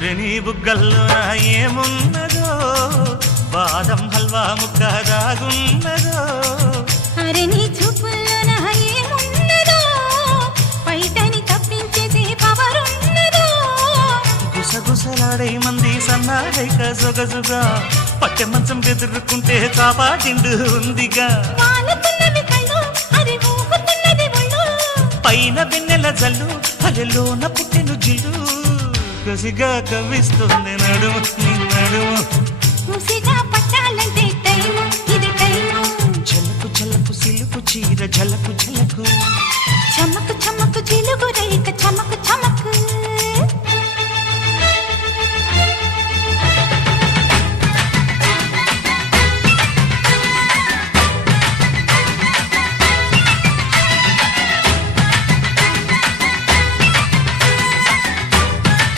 మరి నీ బుగ్గల్లో ఏమున్నదో బాదం హల్వా ముక్క దాగున్నదో అరే నీ చూపుల్లో ఏమున్నదో బయటని తప్పించేసే పవర్ ఉన్నదో గుసగుసలాడే మంది సన్నాడైక జొగజుగా పట్టె మంచం బెదురుకుంటే కాపాటిండు ఉందిగా వాలుతున్నవి కళ్ళు అది ఊగుతున్నది ఒళ్ళు పైన వెన్నెల జల్లు అలెలోన పుట్టెను జిల్లు కసిగా కవిస్తుంది నడుము నీ నడుము ముసిగా పట్టాలంటే టైము ఇది టైము చలకు చలకు సిలుకు చీర జలకు జలకు చమకు చమకు చిలుగు రేఖ చమకు చమకు